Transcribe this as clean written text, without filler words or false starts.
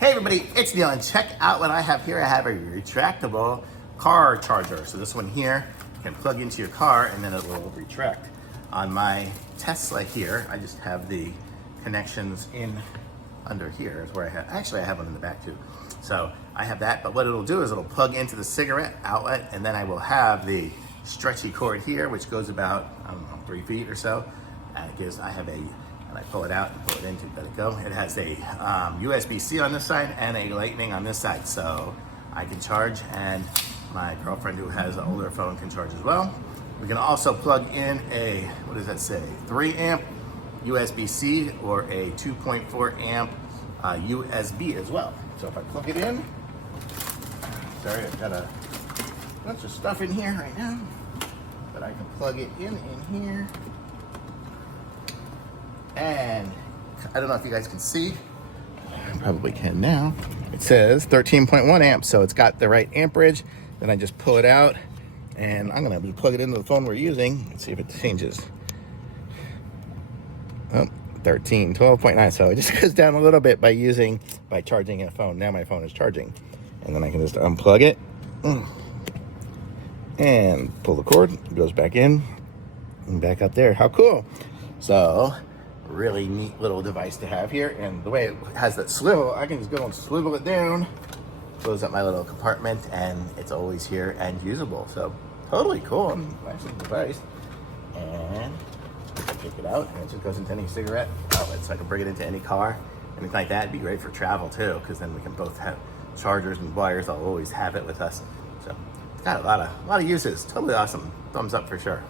Hey everybody, it's Neil, and check out what I have here. I have a retractable car charger. So this one here can plug into your car and then it will retract. On my Tesla here, I just have the connections in under here is where I have, actually I have one in the back too. So I have that, but what it'll do is it'll plug into the cigarette outlet, and then I will have the stretchy cord here, which goes about, I don't know, 3 feet or so. And it gives, I have a, and I pull it out and pull it in to let it go. It has a USBC on this side and a lightning on this side. So I can charge, and my girlfriend who has an older phone can charge as well. We can also plug in a, what does that say? 3 amp USBC or a 2.4 amp USB as well. So if I plug it in, sorry, I've got a bunch of stuff in here right now, but I can plug it in here. And I don't know if you guys can see, I probably can now. It says 13.1 amps, so it's got the right amperage. Then I just pull it out, and I'm gonna plug it into the phone we're using. Let's see if it changes. Oh, 12.9, so it just goes down a little bit by charging a phone. Now my phone is charging. And then I can just unplug it and pull the cord. It goes back in and back up there. How cool. So, really neat little device to have here. And the way it has that swivel, I can just go and swivel it down, close up my little compartment, and it's always here and usable. So, totally cool. Nice little device. And take it out, and it just goes into any cigarette outlet, so I can bring it into any car, anything like that. It'd be great for travel too, because then we can both have chargers and wires. I'll always have it with us. So it's got a lot of uses. Totally awesome. Thumbs up for sure.